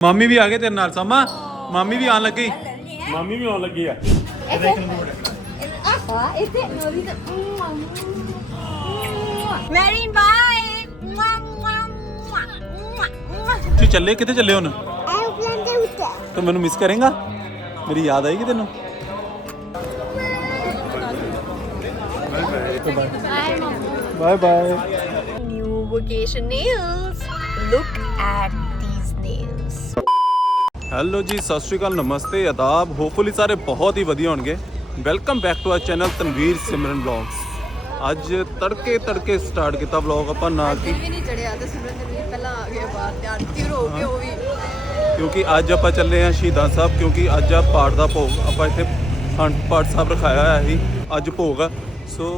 ਮਾਮੀ ਵੀ ਆ ਗਏ ਤੇਰੇ ਨਾਲ ਸਾਮਾ ਮਾਮੀ ਵੀ ਆਣ ਲੱਗੀ ਮਾਮੀ ਵੀ ਆਉਣ ਲੱਗੀ ਆ ਮੈਰੀਨ ਬਾਏ ਤੂੰ ਚੱਲੇ ਕਿੱਥੇ ਚੱਲੇ ਹੁਣ ਤੂੰ ਮੈਨੂੰ ਮਿਸ ਕਰੇਂਗਾ ਮੇਰੀ ਯਾਦ ਆਏਗੀ ਤੈਨੂੰ bye bye New vacation nails. Look at these nails. Hello ਜੀ ਸਤਿ ਸ਼੍ਰੀ ਅਕਾਲ ਨਮਸਤੇ ਆਦਾਬ ਹੋਪਫੁਲੀ ਸਾਰੇ ਬਹੁਤ ਹੀ ਵਧੀਆ ਹੋਣਗੇ welcome back to our channel Tanveer Simran vlogs ਅੱਜ ਤੜਕੇ ਸਟਾਰਟ ਕੀਤਾ ਵਲੌਗ ਆਪਾਂ ਨਾ ਕਿ ਵੀ ਨਹੀਂ ਚੜਿਆ ਤੇ ਸਿਮਰਨ ਦੇ ਵੀਰ ਪਹਿਲਾਂ ਆ ਗਏ ਬਾਹਰ ਤਿਆਰ ਤਿਉਰ ਹੋ ਗਏ ਉਹ ਵੀ ਕਿਉਂਕਿ ਅੱਜ ਆਪਾਂ ਚੱਲੇ ਹਾਂ ਸ਼ਹੀਦਾਂ ਸਾਹਿਬ ਕਿਉਂਕਿ ਅੱਜ ਆ ਪਾਠ ਦਾ ਭੋਗ ਆਪਾਂ ਇੱਥੇ ਅਖੰਡ ਪਾਠ ਸਾਹਿਬ ਰਖਾਇਆ ਹੋਇਆ ਸੀ ਅੱਜ ਭੋਗ ਆ ਸੋ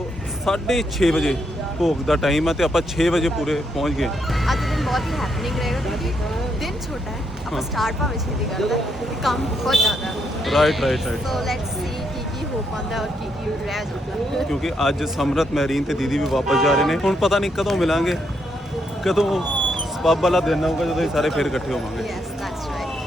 6:30 ਵਜੇ ਭੋਗ ਦਾ ਟਾਈਮ ਆ ਤੇ ਆਪਾਂ 6 ਵਜੇ ਪੂਰੇ ਪਹੁੰਚ ਗਏ ਅੱਜ ਦਿਨ ਬਹੁਤ ਹੀ ਹੈਪਨਿੰਗ ਰਹੇਗਾ ਕਿਉਂਕਿ ਦਿਨ ਛੋਟਾ ਹੈ ਆਪਾਂ ਸਟਾਰਟ ਭਾਵੇਂ ਛੇਤੀ ਕਰਦਾ ਤੇ ਕੰਮ ਬਹੁਤ ਜ਼ਿਆਦਾ ਹੈ ਰਾਈਟ ਸੋ ਲੈਟਸ ਸੀ ਕੀ ਹੋ ਪਾਉਂਦਾ ਔਰ ਕੀ ਰਹਿ ਜਾਊਗਾ ਕਿਉਂਕਿ ਅੱਜ ਸਮਰਤ ਮੈਰੀਨ ਤੇ ਦੀਦੀ ਵੀ ਵਾਪਸ ਜਾ ਰਹੇ ਨੇ ਹੁਣ ਪਤਾ ਨਹੀਂ ਕਦੋਂ ਮਿਲਾਂਗੇ ਕਦੋਂ ਸਬੱਬ ਵਾਲਾ ਦਿਨ ਆਊਗਾ ਜਦੋਂ ਇਹ ਸਾਰੇ ਫਿਰ ਇਕੱਠੇ ਹੋਵਾਂਗੇ ਯੈਸ ਦੈਟਸ ਰਾਈਟ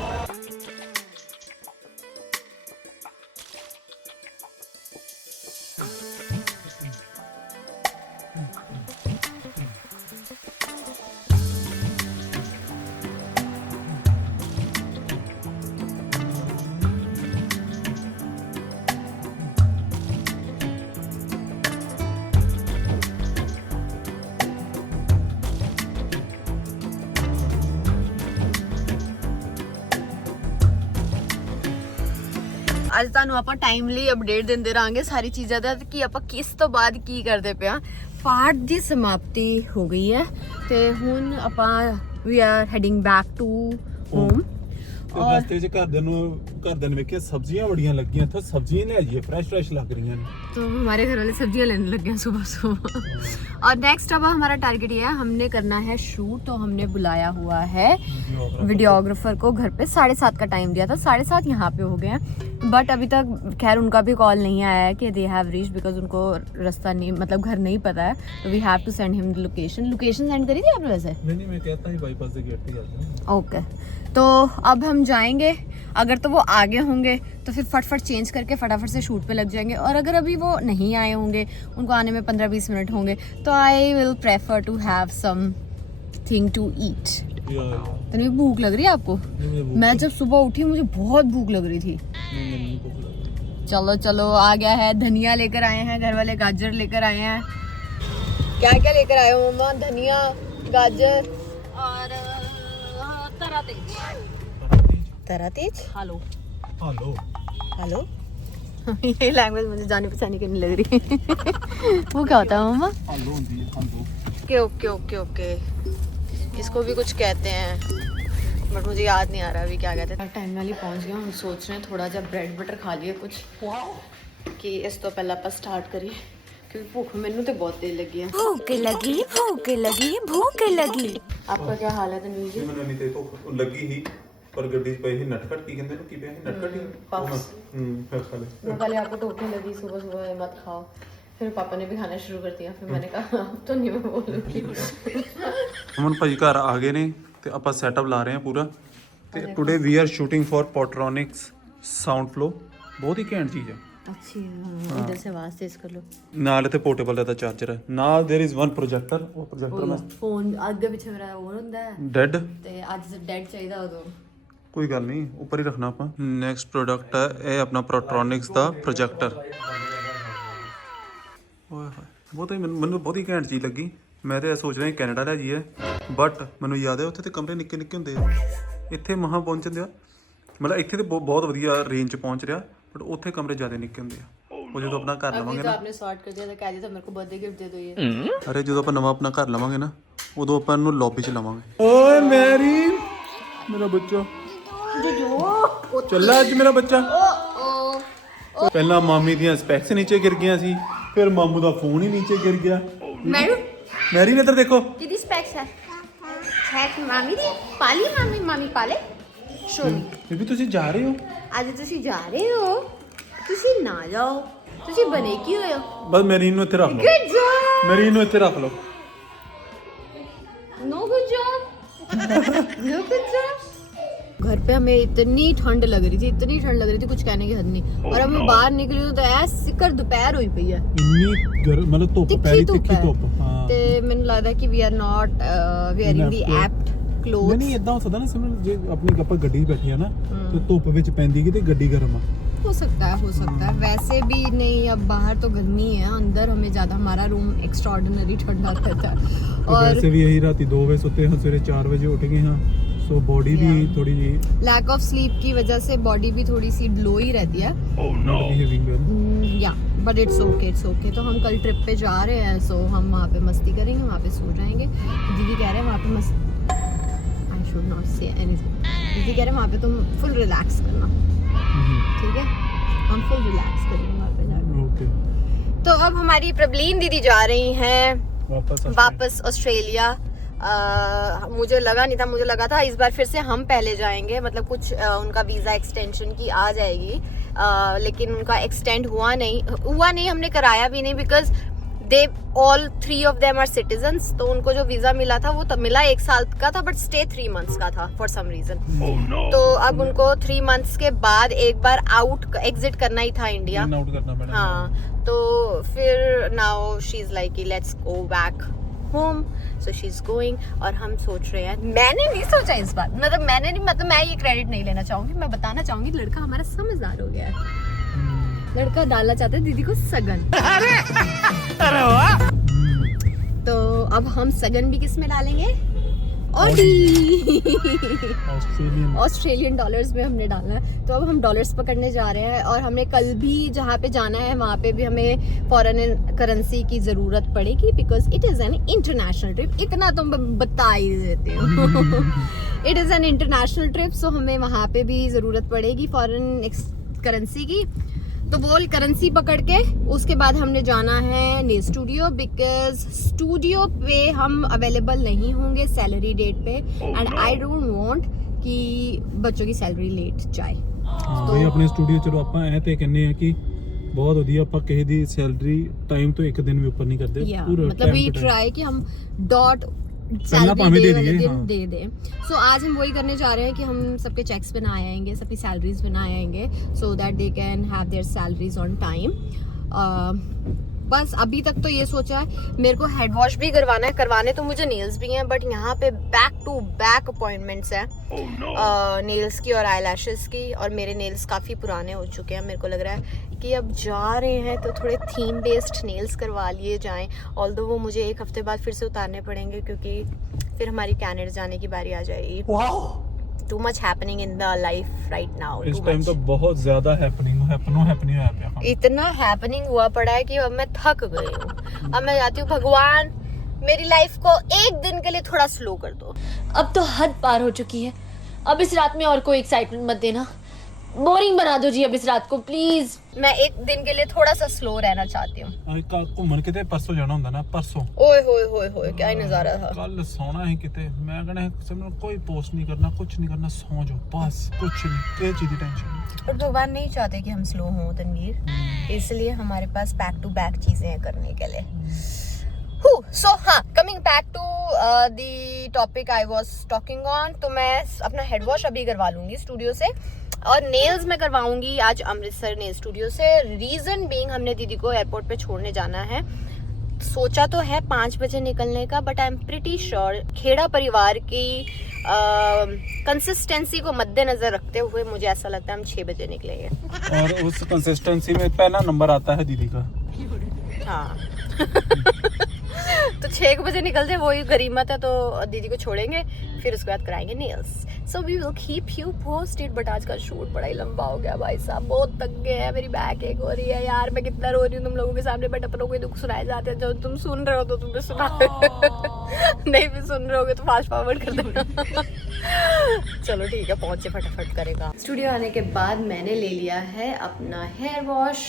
ਅੱਜ ਤੁਹਾਨੂੰ ਆਪਾਂ ਟਾਈਮਲੀ ਅਪਡੇਟ ਦਿੰਦੇ ਰਾਂਗੇ ਸਾਰੀ ਚੀਜ਼ਾਂ ਦਾ ਕਿ ਆਪਾਂ ਕਿਸ ਤੋਂ ਬਾਅਦ ਕੀ ਕਰਦੇ ਪਿਆ ਪਾਠ ਦੀ ਸਮਾਪਤੀ ਹੋ ਗਈ ਹੈ ਤੇ ਹੁਣ ਆਪਾਂ we are heading back to home ਤੇ ਰਸਤੇ 'ਚ ਘਰਦਿਆਂ ਨੇ ਵੇਖਿਆ ਸਬਜ਼ੀਆਂ ਬੜੀਆਂ ਲੱਗੀਆਂ ਇੱਥੇ ਸਬਜ਼ੀਆਂ ਲੈ ਆਈਏ ਫਰੈਸ਼ ਲੱਗ रही हैं तो हमारे घर वाले सब्जियां लेने लग गए सुबह और नेक्स्ट अब हमारा टारगेट ये है हमने करना है शूट तो हमने बुलाया हुआ है वीडियोग्राफर को घर पे 7:30 का टाइम दिया था 7:30 यहाँ पे हो गए हैं बट अभी तक खैर उनका भी कॉल नहीं आया है कि दे हैव रीच बिकॉज उनको रास्ता नहीं मतलब घर नहीं पता है तो we have to send him the location send करी थी आपने वैसे नहीं मैं कहता ही बाईपास से गेट पे जाता ओके तो अब हम जाएंगे अगर तो वो आगे होंगे तो फिर फटफट चेंज करके फटाफट से शूट पे लग जाएंगे और अगर अभी वो नहीं आए होंगे उनको आने में 15-20 मिनट होंगे तो I will prefer to have something to eat तो भूख लग रही है आपको मैं जब सुबह उठी मुझे बहुत भूख लग रही थी चलो चलो आ गया है धनिया लेकर आए हैं घर वाले गाजर लेकर आए हैं क्या क्या लेकर आए हो मम्मा धनिया गाजर और तरा तेज हेलो हेलो ये लैंग्वेज मुझे जानी पहचानी की नहीं लग रही वो क्या होता है मम्मा ओके ओके ओके ओके इसको भी कुछ कहते हैं बट मुझे याद नहीं आ रहा अभी क्या कहते हैं टाइम वाली पहुंच गया हम सोच रहे हैं थोड़ा सा ब्रेड बटर खा लिए कुछ कि इस तो पहले आप स्टार्ट करिए क्योंकि भूख मैनू तो बहुत तेज लगी है भूख लगी आपका क्या हाल है तनवीर जी ਮੈਨੂੰ ਨਹੀਂ ਤੇ ਭੁੱਖ ਲੱਗੀ ਹੀ ਪਰ ਗੱਡੀ 'ਚ ਪਈ ਸੀ ਨਟਖਟ ਕੀ ਕਹਿੰਦੇ ਨੇ ਕੀ ਪਿਆ ਸੀ ਨਟਖਟ ਹੀ ਫਿਰ ਖਾਲੇ मैं पहले आपको टोकने लगी सुबह मत खाओ फिर पापा ने भी खाना शुरू कर दिया फिर मैंने कहा अब तो नहीं मैं बोलूंगी ਅਮਨ ਭਾਜੀ ਘਰ ਆ ਗਏ ਨੇ ਤੇ ਆਪਾਂ ਸੈਟਅਪ ਲਾ ਰਹੇ ਹਾਂ ਪੂਰਾ ਤੇ today we are shooting for Portronics sound flow ਬਹੁਤ ਹੀ ਘੈਂਟ ਚੀਜ਼ ਹੈ अच्छी इधर से आवाज तेज कर लो ਨਾਲ ਇੱਥੇ ਪੋਰਟੇਬਲ ਦਾ ਚਾਰਜਰ ਹੈ ਨਾਲ देयर इज वन ਪ੍ਰੋਜੈਕਟਰ ਉਹ ਪ੍ਰੋਜੈਕਟਰ ਮੈਂ फोन ਅੱਗੇ ਪਿੱਛੇ ਮੇਰਾ ਹੋਰ ਹੁੰਦਾ ਹੈ ਡੈਡ ਤੇ ਅੱਜ ਡੈਡ ਚਾਹੀਦਾ ਉਦੋਂ ਕੋਈ ਗੱਲ ਨਹੀਂ ਉੱਪਰ ਹੀ ਰੱਖਣਾ ਆਪਾਂ ਨੈਕਸਟ ਪ੍ਰੋਡਕਟ ਹੈ ਇਹ ਆਪਣਾ ਪ੍ਰੋਟਰੋਨਿਕਸ ਦਾ ਪ੍ਰੋਜੈਕਟਰ ਓਏ ਹੋਏ ਬਹੁਤ ਹੀ ਮੈਨੂੰ ਬਹੁਤ ਹੀ ਘੈਂਟ ਚੀਜ਼ ਲੱਗੀ ਮੈਂ ਤੇ ਸੋਚ ਰਿਹਾ ਕੈਨੇਡਾ ਲੈ ਜਾਈਏ ਬਟ ਮੈਨੂੰ ਯਾਦ ਹੈ ਉੱਥੇ ਤੇ ਕਮਰੇ ਨਿੱਕੇ ਹੁੰਦੇ ਆ ਇੱਥੇ ਮਹਾਂ ਪਹੁੰਚਦੇ ਆ ਮਤਲਬ ਇੱਥੇ ਤੇ ਬਹੁਤ ਵਧੀਆ ਰੇਂਜ 'ਚ ਪਹੁੰਚ ਰਿਹਾ ਬਟ ਉੱਥੇ ਕਮਰੇ ਜ਼ਿਆਦਾ ਨਿੱਕੇ ਹੁੰਦੇ ਆ ਉਹ ਜਦੋਂ ਆਪਣਾ ਘਰ ਲਵਾਂਗੇ ਨਾ आपने सॉर्ट कर दिया था कह दिया था मेरे को बर्थडे गिफ्ट दे दो ये ਅਰੇ ਜਦੋਂ ਆਪਾਂ ਨਵਾਂ ਆਪਣਾ ਘਰ ਲਵਾਂਗੇ ਨਾ ਉਦੋਂ ਆਪਾਂ ਇਹਨੂੰ ਲੌਬੀ 'ਚ ਲਵਾਂਗੇ ਓਏ ਮੈਰੀ ਮੇਰਾ ਬੱਚਾ ਚੱਲਾ ਅੱਜ ਮੇਰਾ ਬੱਚਾ ਪਹਿਲਾਂ ਮਾਮੀ ਦੀਆਂ ਸਪੈਕਸ ਨੀਚੇ ਗਿਰ ਗਈਆਂ ਸੀ ਫਿਰ ਮਾਮੂ ਦਾ ਫੋਨ ਹੀ ਨੀਚੇ ਗਿਰ ਗਿਆ ਮੈਰੀ ਨੇ ਇੱਧਰ ਦੇਖੋ कितनी स्पेक्स है स्पेक्स मामी दी पाली मामी पाले शो मी ਬੀਬੀ ਤੁਸੀਂ ਜਾ ਰਹੇ ਹੋ ਅੱਜ ਤੁਸੀਂ ਜਾ ਰਹੇ ਹੋ ਤੁਸੀਂ ਨਾ ਜਾਓ ਤੁਸੀਂ ਬਣੇ ਕੀ ਹੋਏ ਹੋ ਬਸ ਮੈਰੀ ਨੂੰ ਇੱਥੇ ਰੱਖ ਲਓ ਗੁੱਡ ਜੌਬ ਮੈਰੀ ਨੂੰ ਇੱਥੇ ਰੱਖ ਲਓ No good job. No good job. घर पे हमें इतनी ठंड लग रही थी, इतनी ठंड लग रही थी, कुछ कहने की हद नहीं। और अब मैं बाहर निकली हूं तो ऐस सिकर दोपहर हुई पई है, ਇੰਨੀ ਗਰਮ ਮਤਲਬ ਧੁੱਪ ਪੈ ਰਹੀ ਤਿੱਖੀ ਧੁੱਪ ਹਾਂ ਤੇ ਮੈਨੂੰ ਲੱਗਦਾ ਕਿ ਵੀ are not wearing the ਐਪਟ clothes. ਨਹੀਂ ਇਦਾਂ ਹੋ ਸਕਦਾ ਨਾ ਸਿਮਰਨ ਜੇ ਆਪਣੀ ਆਪਾਂ ਗੱਡੀ 'ਚ ਬੈਠੀ ਆ ਨਾ ਤੇ ਧੁੱਪ ਵਿੱਚ ਪੈਂਦੀ ਕਿ ਤੇ ਗੱਡੀ ਗਰਮ ਆ हो सकता है वैसे भी नहीं। अब बाहर तो गर्मी है, अंदर हमें ज्यादा, हमारा रूम एक्स्ट्राऑर्डिनरी ठंडा रहता है। और वैसे भी यही रात 2 बजे सोते हैं, सवेरे 4 बजे उठ गए हैं, सो बॉडी भी थोड़ी लैक ऑफ स्लीप की वजह से बॉडी भी थोड़ी सी लो ही रहती है। नॉट बिहेविंग वेल या बट इट्स ओके। तो हम कल ट्रिप पे जा रहे हैं, सो हम वहाँ पे मस्ती करेंगे, वहाँ पे सो जाएंगे। दीदी कह रहे हैं वहाँ पे I should not say anything. दीदी कह रहे हैं वहाँ पे तुम फुल रिलैक्स करना, ठीक है? हम फुल रिलैक्स करेंगे वहाँ पे जाकर। ओके तो अब हमारी प्रबलीन दीदी जा रही हैं वापस ऑस्ट्रेलिया। मुझे लगा नहीं था, मुझे लगा था इस बार फिर से हम पहले जाएंगे, मतलब कुछ उनका वीज़ा एक्सटेंशन की आ जाएगी, लेकिन उनका एक्सटेंड हुआ नहीं, हमने कराया भी नहीं, because they all 3 of them are citizens. तो उनको जो वीज़ा मिला था वो तब मिला 1 साल का था, बट स्टे 3 मंथ्स का था फॉर सम रीज़न। तो अब उनको 3 मंथ्स के बाद एक बार एग्जिट करना ही था इंडिया। आउट करना पड़ा। हाँ, तो फिर now she is like let's go back home, so she is going. और हम सोच रहे हैं, मैंने नहीं सोचा इस बार, मतलब मैं ये क्रेडिट नहीं लेना चाहूंगी, मैं बताना चाहूंगी लड़का हमारा समझदार हो गया है। लड़का डालना चाहता है दीदी को सगन। अरे वाह। तो अब हम सगन भी किस में डालेंगे? ऑस्ट्रेलियन डॉलर्स में हमने डालना है। तो अब हम डॉलर्स पकड़ने जा रहे हैं, और हमें कल भी जहाँ पे जाना है वहाँ पे भी हमें फॉरेन करेंसी की ज़रूरत पड़ेगी, because it is an international trip. इतना तो बता ही देते हो। It is an international trip, so हमें वहाँ पे भी ज़रूरत पड़ेगी फॉरेन करेंसी की। तो वो करेंसी पकड़ के उसके बाद हमने जाना है नेल स्टूडियो, बिकॉज स्टूडियो पे हम अवेलेबल नहीं होंगे सैलरी डेट पे, एंड आई डोंट वांट कि बच्चों की सैलरी लेट जाए। ਹਾਂ ਬਈ ਆਪਣੇ ਸਟੂਡੀਓ ਚਲੋ ਆਪਾਂ ਐ ਤੇ ਕਹਿੰਨੇ ਆ ਕਿ ਬਹੁਤ ਵਧੀਆ, ਆਪਾਂ ਕਿਸੇ ਦੀ ਸੈਲਰੀ ਟਾਈਮ ਤੋਂ 1 ਦਿਨ ਵੀ ਉੱਪਰ ਨਹੀਂ ਕਰਦੇ, ਪੂਰਾ मतलब वी ट्राई कि हम डॉट भाਵੇਂ दे दिए, दिन दे दें। सो आज हम वही करने जा रहे हैं कि हम सबके चेक्स बनाए आएंगे, सबकी सैलरीज बनाए आएंगे, so that they can have their salaries on time. बस अभी तक तो ये सोचा है। मेरे को हेड वॉश भी करवाना है, करवाने तो मुझे नेल्स भी हैं, बट यहाँ पे बैक टू बैक अपॉइंटमेंट्स हैं नेल्स की और आईलैशेस की, और मेरे नेल्स काफ़ी पुराने हो चुके हैं। मेरे को लग रहा है कि अब जा रहे हैं तो थोड़े थीम बेस्ड नेल्स करवा लिए जाएं, ऑल्दो वो मुझे 1 हफ्ते बाद फिर से उतारने पड़ेंगे, क्योंकि फिर हमारी कनाडा जाने की बारी आ जाएगी। Too much happening in the life right now. इस टाइम तो बहुत ज्यादा हैपनिंग होया पिया। इतना हैपनिंग हुआ पड़ा है कि अब मैं थक गई हूँ। अब मैं जाती हूँ, भगवान मेरी लाइफ को 1 दिन के लिए थोड़ा स्लो कर दो। अब तो हद पार हो चुकी है। अब इस रात में और कोई एक्साइटमेंट मत देना, बोरिंग बना दो जी अब इस रात को प्लीज। मैं 1 दिन के लिए थोड़ा सा स्लो रहना चाहती हूँ। ਘੁੰਮਣ ਕਿਤੇ ਪਰਸੋਂ ਜਾਣਾ ਹੁੰਦਾ ਨਾ, ਪਰਸੋਂ ओए होए होए होए क्या ही नजारा था। ਕੱਲ ਸੌਣਾ ਹੈ ਕਿਤੇ, ਮੈਂ कहना सिमरन कोई पोस्ट नहीं करना, कुछ नहीं करना, सौ जाओ बस, कुछ नहीं, किसी चीज की टेंशन नहीं। और भगवान नहीं चाहते कि हम स्लो हों तनवीर, इसलिए हमारे पास बैक टू बैक चीजें हैं करने के लिए। सो हाँ, coming back to the topic I was talking on, तो मैं अपना हेड वॉश अभी करवा लूंगी स्टूडियो से, और नेल्स में करवाऊंगी आज अमृतसर नेल स्टूडियो से। रीजन बीइंग हमने दीदी को एयरपोर्ट पे छोड़ने जाना है। सोचा तो है 5 बजे निकलने का, but I am pretty sure Khera परिवार की कंसिस्टेंसी को मद्देनजर रखते हुए मुझे ऐसा लगता है हम 6 बजे निकलेंगे। और उस कंसिस्टेंसी में पहला नंबर आता है दीदी का। हाँ तो 6 बजे निकलते, वही गरीमत है, तो दीदी को छोड़ेंगे, फिर उसके बाद कराएंगे nails. So we will keep you posted. But आज का शूट बड़ा ही लंबा हो गया भाई साहब, बहुत थक गए हैं, मेरी बैक एक हो रही है यार। मैं कितना रो रही हूँ तुम लोगों के सामने, बट अपनों को दुख सुनाए जाते हैं। जो तुम सुन रहे हो तो तुम्हें सुना नहीं भी सुन रहे होगे तो फास्ट फॉरवर्ड कर देना। चलो ठीक है, पहुंचे फटाफट करेगा। स्टूडियो आने के बाद मैंने ले लिया है अपना हेयर वॉश,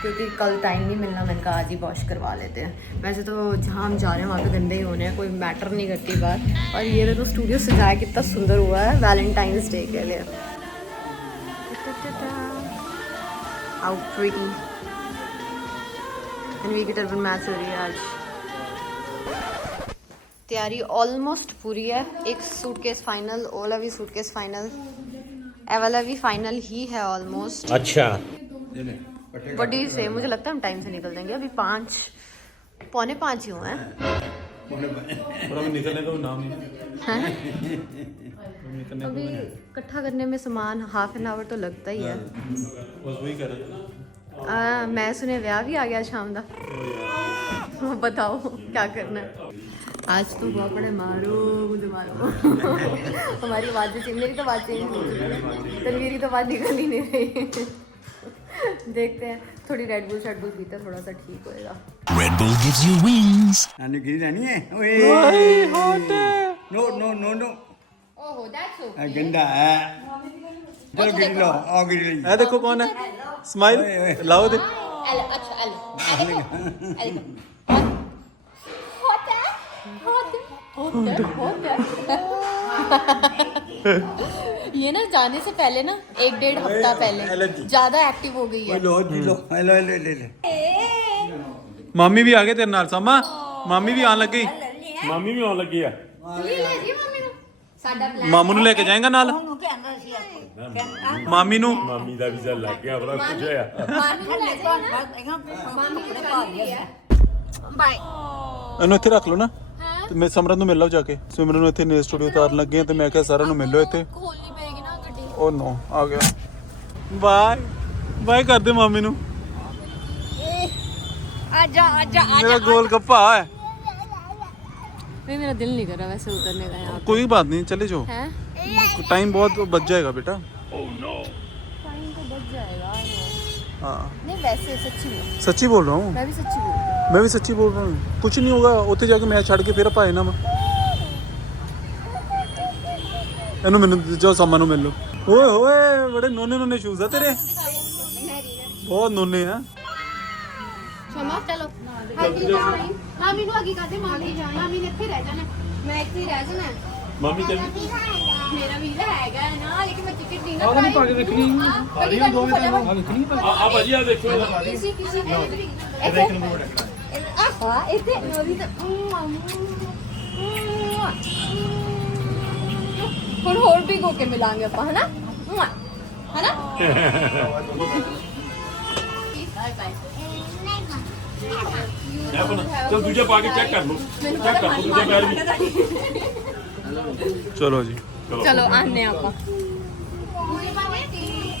क्योंकि कल टाइम नहीं मिलना, मैंने कहा आज ही वॉश करवा लेते हैं। वैसे तो जहाँ हम जा रहे हैं वहाँ पे गंदे ही होने हैं, कोई मैटर नहीं करती बात। और ये देखो स्टूडियो सजाया कितना सुंदर हुआ है वैलेंटाइंस डे के लिए। How pretty. तन्वी की टर्बन मैच हो रही है आज। तैयारी ऑलमोस्ट पूरी है। एक सूटकेस फाइनल, ओला भी सूटकेस फाइनल, ये वाला भी फाइनल ही है ऑलमोस्ट। अच्छा व्हाट डू यू से? मुझे लगता है हम टाइम से निकल देंगे। अभी 4:45 ही हुए हैं। और अभी निकलने का नाम नहीं। अभी इकट्ठा करने में सामान हाफ एन आवर तो लगता ही है। बस वही कर रहे मैं सुने ब्याह भी आ गया शाम का। बताओ क्या करना है आज? तो बहुत बड़े मारो मुझे मारो। हमारी आवाज़ें चेंज, मेरी तो आवाज़ चेंज हो चुकी है, तनवीरी तो आवाज़ निकल ही नहीं रही। देखते हैं, थोड़ी रेड बुल शेड बुल पीते थोड़ा सा ठीक होएगा। Red Bull gives you wings. नानी गिरी जानी है। ओए no no no no oh that's okay. गंदा है। चलो गिरी लो, आओ गिरी लो। हैं। देखो कौन है, स्माइल लाओ दे। हेलो अच्छा हेलो ये ना जाने से पहले ना 1-1.5 हफ्ता पहले ज्यादा एक्टिव हो गई है। लो जी लो, हेलो हेलो ले ले। मामी भी आ गए तेरे नाल सामा, मामी भी आन लगी। ਮਾਮੀ ਵੀ ਆਉਣ ਲੱਗੀ ਆ ਮਾਮੂ ਨੂੰ ਲੈ ਕੇ ਜਾਏਗਾ ਨਾਲ, ਮਾਮੀ ਨੂੰ। ਮਾਮੀ ਦਾ ਵੀਜ਼ਾ ਲੱਗ ਗਿਆ ਬੜਾ ਕੁਝ ਹੋਇਆ बाय। ਇਹਨੂੰ ਇੱਥੇ ਰੱਖ ਲਓ ਨਾ, ਤੇ ਮੈਂ ਸਮਰਨ ਨੂੰ ਮਿਲ ਲਵਾਂ ਜਾ ਕੇ। ਸਿਮਰਨ ਨੂੰ ਇੱਥੇ ਨੇ ਸਟੂਡੀਓ ਉਤਾਰਨ ਲੱਗੇ ਆ, ਤੇ ਮੈਂ ਕਿਹਾ ਸਾਰਿਆਂ ਨੂੰ ਮਿਲ ਲਓ ਇੱਥੇ। खोलनी पड़ेगी ना गड्डी। ਓ ਨੋ ਆ ਗਿਆ। ਬਾਏ ਬਾਏ ਕਰ ਦੇ ਮਾਮੀ ਨੂੰ। आजा आजा मेरा गोल गप्पा है। मेरा दिल नहीं कर रहा वैसे उतरने का यहाँ कोई बात नहीं, चले जाओ, है। टाइम बहुत बच जाएगा बेटा। टाइम तो बच जाएगा। हाँ नहीं वैसे सच्ची में सच्ची बोल रहा हूँ, मैं भी सच्ची बोल रही हूँ। मैं भी सच्ची बोल रहा हूँ। कुछ नहीं होगा, उत्थे जाके मैच छड़ के फिर पाए ना। ਇਹਨੂੰ ਮੈਨੂੰ ਜੋ ਸਾਮਾਂ ਨੂੰ ਮਿਲ ਲਓ। ਓਏ ਹੋਏ ਬੜੇ ਨੋਨੇ ਨੋਨੇ ਸ਼ੂਜ਼ ਆ ਤੇਰੇ, ਬਹੁਤ ਨੋਨੇ ਆ। क्षमा चलो मामी ਨੂੰ ਅੱਗੇ ਕਾਦੇ ਮਾਮੀ ਮਾਮੀ ਨੇ ਇੱਥੇ ਰਹਿ ਜਾਣਾ, ਮੈਂ ਇੱਥੇ ਹੀ ਰਹਿ ਜਾਣਾ। ਮਾਮੀ ਚੱਲ ਮੇਰਾ ਵੀਰ ਹੈਗਾ ਨਾ, ਲੇਕਿਨ ਮੈਂ ਟਿਕਟ ਨਹੀਂ ਨਾ ਆਹ ਨਹੀਂ ਪਾ ਕੇ ਦੇਖਣੀ, ਆ ਰਹੀ ਹੋ ਦੋਵੇਂ ਤਾਂ ਆ ਦੇਖਣੀ ਆ ਭਾਜੀ ਆ ਦੇਖੋ किसी किसी ने देख लो हां ਇੱਥੇ ਨੋਰੀ ਤਾਂ ਹੁਣ ਹੋਰ ਵੀ ਗੋ ਕੇ ਮਿਲਾਂਗੇ ਆਪਾਂ, ਹੈ ਨਾ ਹੈ ਨਾ। Bye bye. ਚਲ ਦੂਜਾ ਪਾ ਕੇ ਚੈੱਕ ਕਰ ਲਓ, ਚੈੱਕ ਕਰ ਲਓ ਦੂਜਾ ਪੈਰ ਵੀ। ਚਲੋ ਜੀ, ਚਲੋ ਆਨੇ ਆਪਾਂ।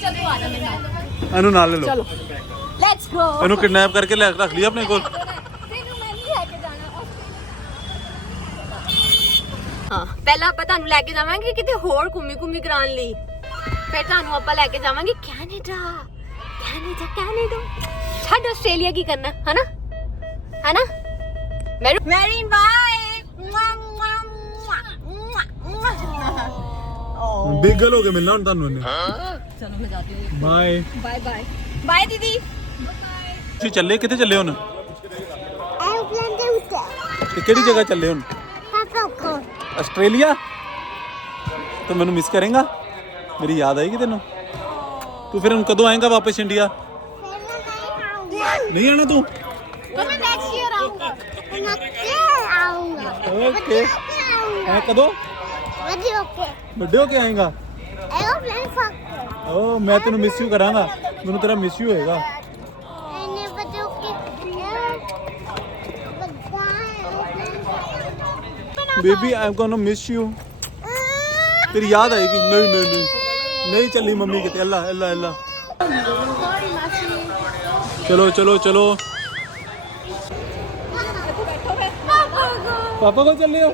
ਚਲੋ ਆ ਜਾ ਮੇਰੇ ਨਾਲ, ਇਹਨੂੰ ਨਾਲ ਲੈ ਲਓ। ਚਲੋ ਲੈਟਸ ਗੋ। ਇਹਨੂੰ ਕਿਡਨੈਪ ਕਰਕੇ ਲੈ ਰੱਖ ਲਿਆ ਆਪਣੇ ਕੋਲ। ਤੈਨੂੰ ਮੈਂ ਨਹੀਂ ਲੈ ਕੇ ਜਾਣਾ। ਹਾਂ ਪਹਿਲਾਂ ਆਪਾਂ ਤੁਹਾਨੂੰ ਲੈ ਕੇ ਜਾਵਾਂਗੇ ਕਿਤੇ ਹੋਰ ਘੁੰਮੀ ਕਰਾਉਣ ਲਈ, ਫਿਰ ਤੁਹਾਨੂੰ ਆਪਾਂ ਲੈ ਕੇ ਜਾਵਾਂਗੇ ਕੈਨੇਡਾ। ਕੈਨੇਡਾ ਛੱਡ ਆਸਟ੍ਰੇਲੀਆ ਕੀ ਕਰਨਾ, ਹੈ ਨਾ ਮੈਰੀਨ ਬਾਏ। ਬਿਗ ਗਰਲ ਹੋ ਕੇ ਮਿਲਣਾ ਹੁਣ ਤੁਹਾਨੂੰ ਇਹਨੇ। ਚਲੋ ਮੈਂ ਜਾਤੀ ਹੂੰ। ਬਾਏ ਬਾਏ ਬਾਏ ਬਾਏ ਦੀਦੀ। ਤੁਸੀਂ ਚੱਲੇ ਕਿੱਥੇ ਚੱਲੇ ਹੁਣ? एयरप्लेन के ऊपर ਤੇ ਕਿਹੜੀ ਜਗ੍ਹਾ ਚੱਲੇ ਹੁਣ? पापा को ਆਸਟ੍ਰੇਲੀਆ। ਤੂੰ ਮੈਨੂੰ ਮਿਸ ਕਰੇਂਗਾ? ਮੇਰੀ ਯਾਦ ਆਏਗੀ ਤੈਨੂੰ? ਤੂੰ ਫਿਰ ਹੁਣ ਕਦੋਂ ਆਏਂਗਾ ਵਾਪਸ ਇੰਡੀਆ? ਨਹੀਂ ਆਣਾ ਤੂੰ? तो मैं नेक्स्ट ईयर आऊंगा। ਓਕੇ। ਹੈ ਕਦੋਂ? वधी ओके ਵੱਡੇ ਹੋ ਕੇ ਆਏਂਗਾ? एयरप्लेन फक ਓ ਮੈਂ ਤੈਨੂੰ ਮਿਸ ਯੂ ਕਰਾਂਗਾ, ਮੈਨੂੰ ਤੇਰਾ ਮਿਸ ਯੂ ਹੋਏਗਾ। मैंने वधी okay baby I am gonna miss you. तेरी याद आएगी। नहीं नहीं नहीं नहीं चली मम्मी कितने। अल्लाह अल्लाह अल्लाह। चलो चलो चलो पापा को चल रहे हो?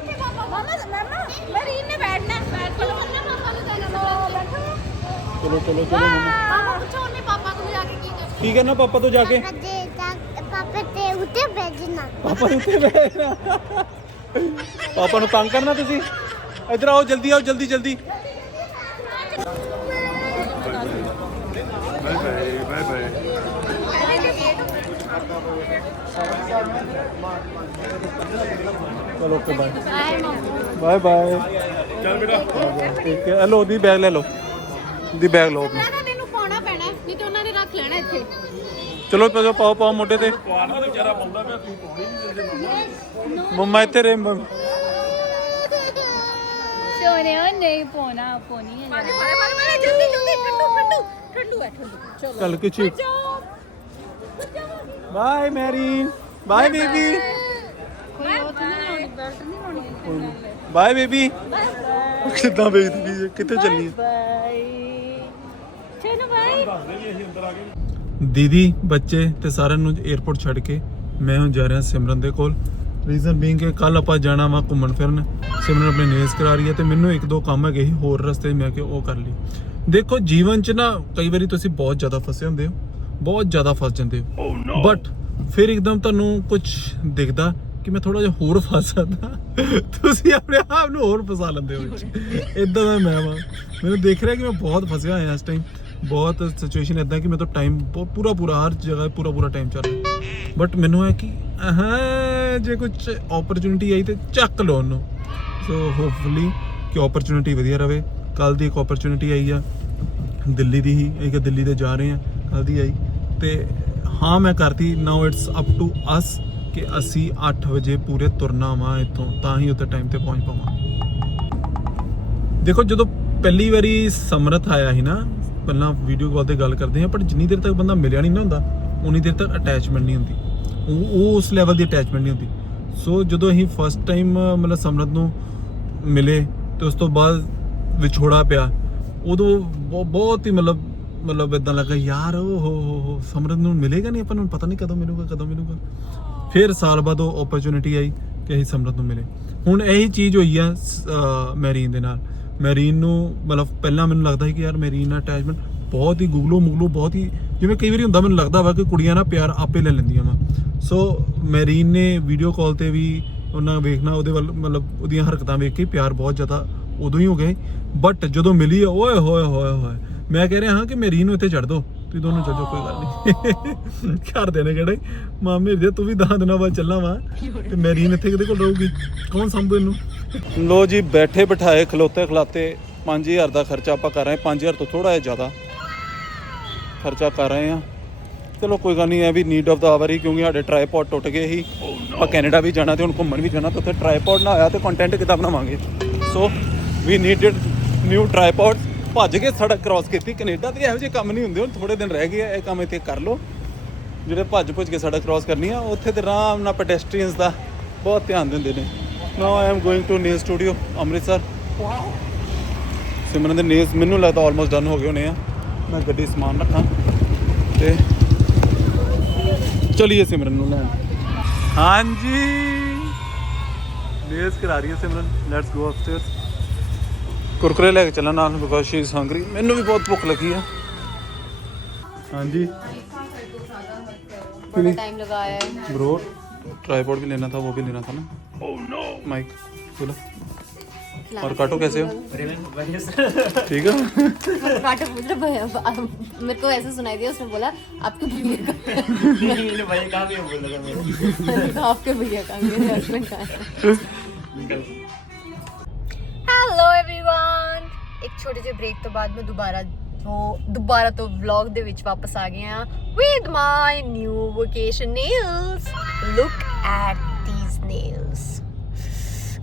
चलो चलो चलो ठीक है ना, पापा तो जाके पापा ते उठे भेजना। पापा ਨੂੰ ਉੱਤੇ ਬੈਠਣਾ। ਪਾਪਾ ਨੂੰ ਤੰਗ ਕਰਨਾ ਤੁਸੀਂ। ਇੱਧਰ ਆਓ, ਜਲਦੀ ਆਓ, ਜਲਦੀ ਜਲਦੀ। ਬਾਏ ਬਾਏ ਬਾਏ ਚਲੋ ਓਕੇ ਬਾਏ ਬਾਏ ਬਾਏ। ਚੱਲ ਬੇਟਾ ਠੀਕ ਹੈ, ਲਓ ਦੀ ਬੈਗ ਲੈ ਲਓ, ਦੀ ਬੈਗ ਲਓ ਆਪਣਾ। ਤੈਨੂੰ ਪਾਉਣਾ ਪੈਣਾ, ਨਹੀਂ ਤੇ ਉਹਨਾਂ ਨੇ ਰੱਖ ਲੈਣਾ ਇੱਥੇ। ਚਲੋ ਪਾਓ ਪਾਓ ਪਾਓ ਮੋਢੇ ਤੇ। ਪਾਣਾ ਤੇ ਵਿਚਾਰਾ ਪਾਉਂਦਾ ਪਿਆ, ਤੂੰ ਪਾਉਣੀ ਨਹੀਂ ਦਿੰਦੇ ਮੰਮਾ। ਮੰਮਾ ਇੱਥੇ ਰੇ। ਸੋਨੇ ਉਹ ਨਹੀਂ ਪਾਉਣਾ, ਪਾਉਣੀ ਹੈ। ਜਲਦੀ ਜਲਦੀ कल कुछ bye Marine, bye baby, bye baby. कितना बेबी कितने चलनी है दीदी बच्चे ते सारे ਨੂੰ 에어ਪੋਰਟ ਛੱਡ ਕੇ ਮੈਂ ਹੁਣ ਜਾ ਰਿਹਾ ਸਿਮਰਨ ਦੇ ਕੋਲ। ਰੀਜ਼ਨ ਬੀਇੰਗ ਕਿ ਕੱਲ ਆਪਾਂ ਜਾਣਾ ਵਾ ਘੁੰਮਣ ਫਿਰਨ। ਸਿਮਰਨ ਆਪਣੇ ਨੇਲਸ ਕਰਾ ਰਹੀ ਹੈ ਤੇ ਮੈਨੂੰ ਇੱਕ ਦੋ ਕੰਮ ਹੈਗੇ ਸੀ ਹੋਰ ਰਸਤੇ ਮੈਂ ਕਿ ਉਹ ਕਰ ਲਈ। ਦੇਖੋ ਜੀਵਨ 'ਚ ਨਾ ਕਈ ਵਾਰੀ ਤੁਸੀਂ ਬਹੁਤ ਜ਼ਿਆਦਾ ਫਸੇ ਹੁੰਦੇ ਹੋ, ਬਹੁਤ ਜ਼ਿਆਦਾ ਫਸ ਜਾਂਦੇ ਹੋ, ਬਟ ਫਿਰ ਇੱਕਦਮ ਤੁਹਾਨੂੰ ਕੁਝ ਦਿਖਦਾ ਕਿ ਮੈਂ ਥੋੜਾ ਜਿਹਾ ਹੋਰ ਫਸ ਸਕਦਾ, ਤੁਸੀਂ ਆਪਣੇ ਆਪ ਨੂੰ ਹੋਰ ਫਸਾ ਲੈਂਦੇ ਹੋ ਵਿੱਚ। ਇਦਾਂ ਦਾ ਮੈਂ ਵਾਂ, ਮੈਨੂੰ ਦੇਖ ਰਿਹਾ ਕਿ ਮੈਂ ਬਹੁਤ ਫਸਿਆ ਹੋਇਆ ਇਸ ਟਾਈਮ। ਬਹੁਤ ਸਿਚੁਏਸ਼ਨ ਇਦਾਂ ਕਿ ਮੈਂ ਤਾਂ ਟਾਈਮ ਪੂਰਾ ਹਰ ਜਗ੍ਹਾ ਪੂਰਾ ਟਾਈਮ ਚੱਲ ਰਿਹਾ, ਬਟ ਮੈਨੂੰ ਹੈ ਕਿ ਹਾਂ ਜੇ ਕੁਝ ਓਪਰਚੁਨਿਟੀ ਆਈ ਤੇ ਚੱਕ ਲਓ ਉਹਨੂੰ। ਸੋ ਹੋਪਫੁਲੀ ਕਿ ਓਪਰਚੁਨਿਟੀ ਵਧੀਆ ਰਵੇ। ਕੱਲ ਦੀ ਇੱਕ ਓਪਰਚੁਨਿਟੀ ਆਈ ਆ ਦਿੱਲੀ ਦੀ ਹੀ, ਇੱਕ ਦਿੱਲੀ ਤੇ ਜਾ ਰਹੇ ਆ, ਕੱਲ ਦੀ ਆਈ ਤੇ ਹਾਂ ਮੈਂ ਕਰਤੀ। Now it's up to us ਕਿ ਅਸੀਂ 8 ਵਜੇ ਪੂਰੇ ਤੁਰਨਾ ਵਾ ਇੱਥੋਂ, ਤਾਂ ਹੀ ਉੱਥੇ ਟਾਈਮ ਤੇ ਪਹੁੰਚ ਪਾਵਾਂ। ਦੇਖੋ ਜਦੋਂ ਪਹਿਲੀ ਵਾਰੀ ਸਮਰਥ ਆਇਆ ਸੀ ਨਾ, ਪਹਿਲਾਂ ਵੀਡੀਓ ਕਾਲ ਤੇ ਗੱਲ ਕਰਦੇ ਆ, ਪਰ ਜਿੰਨੀ ਦੇਰ ਤੱਕ ਬੰਦਾ ਮਿਲਿਆ ਨਹੀਂ ਨਾ ਹੁੰਦਾ ਉਨੀ ਦੇਰ ਤੱਕ ਅਟੈਚਮੈਂਟ ਨਹੀਂ ਹੁੰਦੀ, ਉਹ ਉਸ ਲੈਵਲ ਦੀ ਅਟੈਚਮੈਂਟ ਨਹੀਂ ਹੁੰਦੀ। ਸੋ ਜਦੋਂ ਅਸੀਂ ਫਸਟ ਟਾਈਮ ਮਤਲਬ ਸਮਰਥ ਨੂੰ ਮਿਲੇ ਤੇ ਉਸ ਤੋਂ ਬਾਅਦ ਵਿਛੋੜਾ ਪਿਆ, ਉਦੋਂ ਬਹੁਤ ਹੀ ਮਤਲਬ ਇਦਾਂ ਲੱਗਾ ਯਾਰ ਉਹ ਸਮਰਥ ਨੂੰ ਮਿਲੇਗਾ ਨਹੀਂ, ਆਪਾਂ ਨੂੰ ਪਤਾ ਨਹੀਂ ਕਦੋਂ ਮਿਲੂਗਾ। ਫਿਰ ਸਾਲ ਬਾਅਦ ਉਹ ਓਪਰਚੁਨਿਟੀ ਆਈ ਕਿ ਅਸੀਂ ਸਮਰਥ ਨੂੰ ਮਿਲੇ। ਹੁਣ ਇਹੀ ਚੀਜ਼ ਹੋਈ ਆ ਮੈਰੀਨ ਦੇ ਨਾਲ। ਮੈਰੀਨ ਨੂੰ ਮਤਲਬ ਪਹਿਲਾਂ ਮੈਨੂੰ ਲੱਗਦਾ ਸੀ ਕਿ ਯਾਰ ਮੈਰੀਨ ਨਾਲ ਅਟੈਚਮੈਂਟ ਬਹੁਤ ਹੀ ਮੁਗਲੂ ਬਹੁਤ ਹੀ, ਜਿਵੇਂ ਕਈ ਵਾਰੀ ਹੁੰਦਾ ਮੈਨੂੰ ਲੱਗਦਾ ਵਾ ਕਿ ਕੁੜੀਆਂ ਨਾ ਪਿਆਰ ਆਪੇ ਲੈ ਲੈਂਦੀਆਂ ਵਾ। ਸੋ ਮੈਰੀਨ ਨੇ ਵੀਡੀਓ ਕਾਲ ਤੇ ਵੀ ਉਹਨਾਂ ਵੇਖਣਾ, ਉਹਦੇ ਵੱਲ ਮਤਲਬ ਉਹਦੀਆਂ ਹਰਕਤਾਂ ਵੇਖ ਕੇ ਪਿਆਰ ਬਹੁਤ ਜ਼ਿਆਦਾ ਉਦੋਂ ਹੀ ਹੋ ਗਏ। ਬਟ ਜਦੋਂ ਮਿਲੀ ਓਏ ਹੋਏ ਮੈਂ ਕਹਿ ਰਿਹਾ ਹਾਂ ਕਿ ਮੈਰੀਨ ਨੂੰ ਇੱਥੇ ਛੱਡ ਦੋ, ਤੁਸੀਂ ਦੋਨੋਂ ਚੱਲ ਜਾਓ, ਕੋਈ ਗੱਲ ਨਹੀਂ। ਘਰ ਦੇ ਨੇ ਕਿਹੜੇ ਮਾਮੇ ਦੇ, ਤੂੰ ਵੀ 10 ਦਿਨਾਂ ਬਾਅਦ ਚੱਲਾਂ ਵਾ ਤੇ ਮੈਰੀਨ ਇੱਥੇ ਕਿਹਦੇ ਕੋਲ ਰਹੂਗੀ, ਕੌਣ ਸੰਭੂ ਇਹਨੂੰ। ਲੋ ਜੀ ਬੈਠੇ ਬਿਠਾਏ ਖਲੋਤੇ ਖਲਾਤੇ 5000 ਦਾ ਖਰਚਾ ਆਪਾਂ ਕਰ ਰਹੇ ਹਾਂ। 5000 ਤੋਂ ਥੋੜਾ ਜਿਹਾ ਜ਼ਿਆਦਾ ਖਰਚਾ ਕਰ ਰਹੇ ਹਾਂ। ਚਲੋ ਕੋਈ ਗੱਲ ਨਹੀਂ, ਇਹ ਵੀ ਨੀਡ ਆਫ ਦਾ ਆਵਰ ਹੀ, ਕਿਉਂਕਿ ਸਾਡੇ ਟ੍ਰਾਈਪੋਡ ਟੁੱਟ ਗਏ ਸੀ। ਆਪਾਂ ਕੈਨੇਡਾ ਵੀ ਜਾਣਾ ਤੇ ਹੁਣ ਘੁੰਮਣ ਵੀ ਜਾਣਾ, ਤੇ ਉੱਥੇ ਟ੍ਰਾਈਪੋਡ ਨਾ ਆਇਆ ਤੇ ਕੰਟੈਂਟ ਕਿੱਦਾਂ ਬਣਾਵਾਂਗੇ। ਸੋ ਵੀ ਨੀਡਡ ਨਿਊ ਟ੍ਰਾਈਪੋਡ। ਭੱਜ ਕੇ ਸੜਕ ਕ੍ਰਾਸ ਕੀਤੀ। ਕੈਨੇਡਾ ਤੇ ਇਹੋ ਜਿਹੇ ਕੰਮ ਨਹੀਂ ਹੁੰਦੇ, ਹੁਣ ਥੋੜੇ ਦਿਨ ਰਹਿ ਗਏ ਆ, ਇਹ ਕੰਮ ਇੱਥੇ ਕਰ ਲਓ ਜਿਹੜੇ ਭੱਜ ਕੇ ਸੜਕ ਕ੍ਰਾਸ ਕਰਨੀ ਆ। ਉੱਥੇ ਤੇ ਆਰਾਮ ਨਾਲ ਪੈਡੈਸਟਰੀਅਨਸ ਦਾ ਬਹੁਤ ਧਿਆਨ ਦਿੰਦੇ ਨੇ। Now I am going to nail studio Amritsar. Simran ਦੇ ਨੇਲਸ ਮੈਨੂੰ ਲੱਗਦਾ ਆਲਮੋਸਟ ਡਨ ਹੋ ਗਏ ਹੋਣੇ ਆ। ਮੈਂ ਗੱਡੀ ਸਮਾਨ ਰੱਖਾਂ ਤੇ ਚਲੀਏ ਸਿਮਰਨ ਨੂੰ ਲੈਣ। ਹਾਂਜੀ ਨੇਲਸ ਕਰਾ ਰਹੀ ਹੈ ਸਿਮਰਨ। Let's go ਅਪਸਟੇਅਰਸ। ਕੁਰਕੁਰੇ ਲੈ ਕੇ ਚੱਲਣ ਨਾਲ, ਬਿਕੋਜ਼ ਸ਼ੀ ਇਜ਼ ਹੰਗਰੀ। ਮੈਨੂੰ ਵੀ ਬਹੁਤ ਭੁੱਖ ਲੱਗੀ ਆ। ਹਾਂਜੀ बड़ा टाइम लगाया है ब्रो, ट्राइपॉड भी लेना था, वो भी लेना था ना। ओह नो माइक बोलो। और काटो कैसे हो? ठीक है। काटो पूछ रहा भैया, मेरे को ऐसे सुनाई दिया, उसने बोला आपके भैया का भाई कहाँ पे बोल रहा मैं आपके भैया का, मेरे हस्बैंड का। हेलो एवरीवन, एक छोटे से ब्रेक तो बाद में ਦੁਬਾਰਾ ਤੋਂ ਵਲੌਗ ਦੇ ਵਿੱਚ ਵਾਪਸ ਆ ਗਏ ਆ with my new vacation nails. Look at these nails.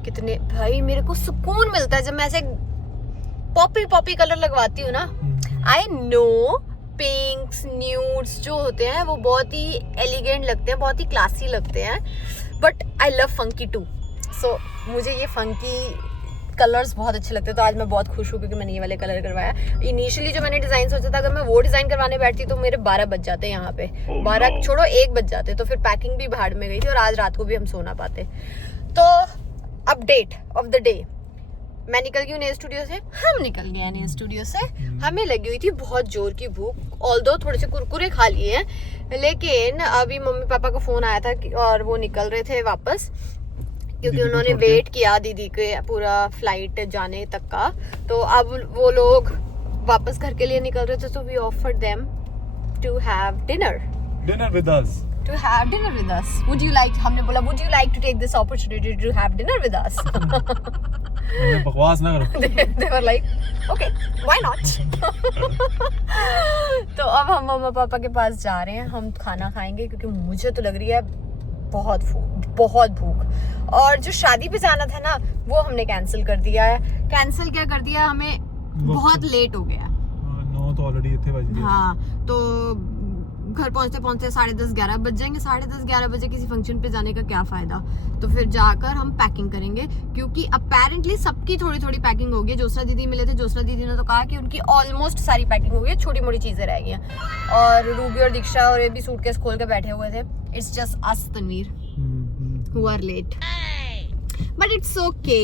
कितने भाई, मेरे को सुकून मिलता है जब मैं ऐसे पॉपी कलर लगवाती हूँ ना। I know पिंक्स न्यूड्स जो होते हैं वो बहुत ही एलिगेंट लगते हैं, बहुत ही क्लासी लगते हैं, but I love funky too. So मुझे ये funky कलर्स बहुत अच्छे लगते हैं, तो आज मैं बहुत खुश हूँ क्योंकि मैंने ये वाले कलर करवाया। इनिशियली जो मैंने डिज़ाइन सोचा था, अगर मैं वो डिज़ाइन करवाने बैठती तो मेरे 12 बज जाते यहाँ पे। 12 छोड़ो 1 बज जाते, तो फिर पैकिंग भी भाड़ में गई थी और आज रात को भी हम सो ना पाते। तो अपडेट ऑफ द डे, मैं निकल गई हूँ नेल स्टूडियो से, हम निकल गए हैं नेल स्टूडियो से। हमें लगी हुई थी बहुत जोर की भूख, ऑल्दो थोड़े से कुरकुरे खा लिए हैं, लेकिन अभी मम्मी पापा का फ़ोन आया था और वो निकल रहे थे वापस, क्योंकि उन्होंने वेट किया दीदी के पूरा फ्लाइट जाने तक का। तो अब वो लोग वापस घर के लिए निकल रहे थे, तो we offered them to have dinner with us. To have dinner with us. Would you like? हमने बोला would you like to take this opportunity to have dinner with us? बकवास ना करो। They were like, okay, why not? तो अब हम मम्मा पापा के पास जा रहे हैं, हम खाना खाएंगे क्योंकि मुझे तो लग रही है बहुत भूख। और जो शादी पे जाना था ना, वो हमने कैंसिल कर दिया है। कैंसिल क्या कर दिया, हमें बहुत लेट हो गया। 9 तो ऑलरेडी इतने बज गए। हाँ, तो घर पहुंचते पहुंचते 10:30-11 बज जाएंगे। 10:30-11 बजे किसी फंक्शन पे जाने का क्या फायदा। तो फिर जाकर हम पैकिंग करेंगे, क्योंकि अपेरेंटली सबकी थोड़ी थोड़ी पैकिंग होगी। जोसना दीदी मिले थे, जोसना दीदी ने तो कहा कि उनकी ऑलमोस्ट सारी पैकिंग हो गई है, छोटी मोटी चीजें रह गई हैं। और रूबी और दीक्षा और ये भी सूटकेस खोल के बैठे हुए थे। It's just us Tanveer who are late, but it's okay।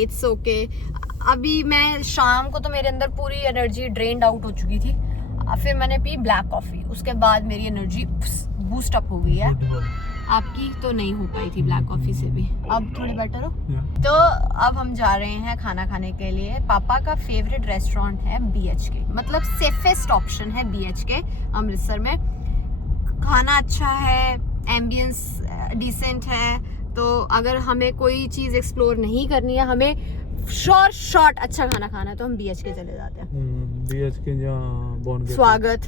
अभी मैं शाम को तो मेरे अंदर पूरी एनर्जी ड्रेन्ड आउट हो चुकी थी। फिर मैंने पी ब्लैक कॉफी, उसके बाद मेरी एनर्जी बूस्ट अप हो गई है। आपकी तो नहीं हो पाई थी ब्लैक कॉफी से भी, अब थोड़ी बेटर हो। तो अब हम जा रहे हैं खाना खाने के लिए। पापा का फेवरेट रेस्टोरेंट है BHK, मतलब सेफेस्ट ऑप्शन है BHK अमृतसर में। खाना अच्छा है, एम्बियंस डिसेंट है। तो अगर हमें कोई चीज़ एक्सप्लोर नहीं करनी है, हमें शॉर्ट अच्छा खाना खाना है, तो हम BHK चले जाते हैं। BHK जहाँ स्वागत,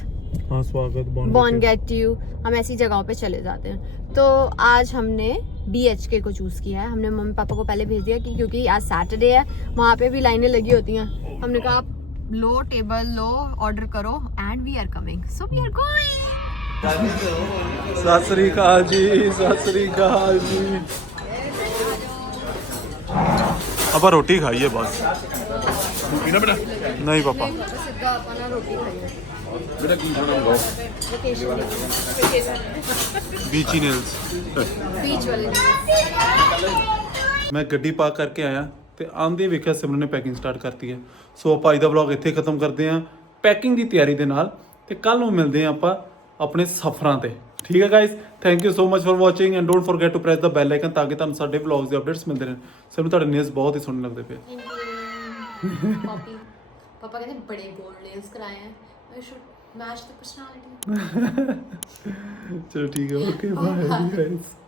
हाँ स्वागत, बॉर्न गेट यू, हम ऐसी जगहों पे चले जाते हैं। तो आज हमने BHK को चूज किया है। हमने मम्मी पापा को पहले भेज दिया कि क्योंकि आज सैटरडे है, वहाँ पे भी लाइनें लगी होती हैं। हमने कहा लो, टेबल लो, ऑर्डर करो, and we are coming, so we are going. सत श्री अकाल जी, सत श्री अकाल जी। अब रोटी खाई है बस। पीना बेटा नहीं पापा, बेटा की खाना मंगाओ। बीची नेल्स। मैं ਗੱਡੀ ਪਾਰਕ ਕਰਕੇ ਆਇਆ ਤੇ ਆਂਦੇ ਵੇਖਿਆ ਸਿਮਰਨ ਨੇ ਪੈਕਿੰਗ ਸਟਾਰਟ ਕਰਤੀ ਹੈ। ਸੋ ਆਪਾਂ ਅੱਜ ਦਾ ਵਲੌਗ ਇੱਥੇ ਖਤਮ ਕਰਦੇ ਹਾਂ ਪੈਕਿੰਗ ਦੀ ਤਿਆਰੀ ਦੇ ਨਾਲ, ਤੇ ਕੱਲ ਨੂੰ ਮਿਲਦੇ ਹਾਂ ਆਪਾਂ ਆਪਣੇ ਸਫ਼ਰਾਂ ਤੇ। ਠੀਕ ਹੈ guys, thank you so much for watching and don't forget to press the bell icon ਤਾਂ ਕਿ ਤੁਹਾਨੂੰ ਸਾਡੇ ਵਲੌਗਸ ਦੇ ਅਪਡੇਟਸ ਮਿਲਦੇ ਰਹਿਣ। ਸਾਨੂੰ ਤੁਹਾਡੇ ਨੇਲਸ ਬਹੁਤ ਹੀ ਸੋਹਣੇ ਲੱਗਦੇ ਪਏ। पापा कहते बड़े गोल्ड नेल्स कराए हैं, I should match the personality. चलो ठीक है, ओके बाय गाइस।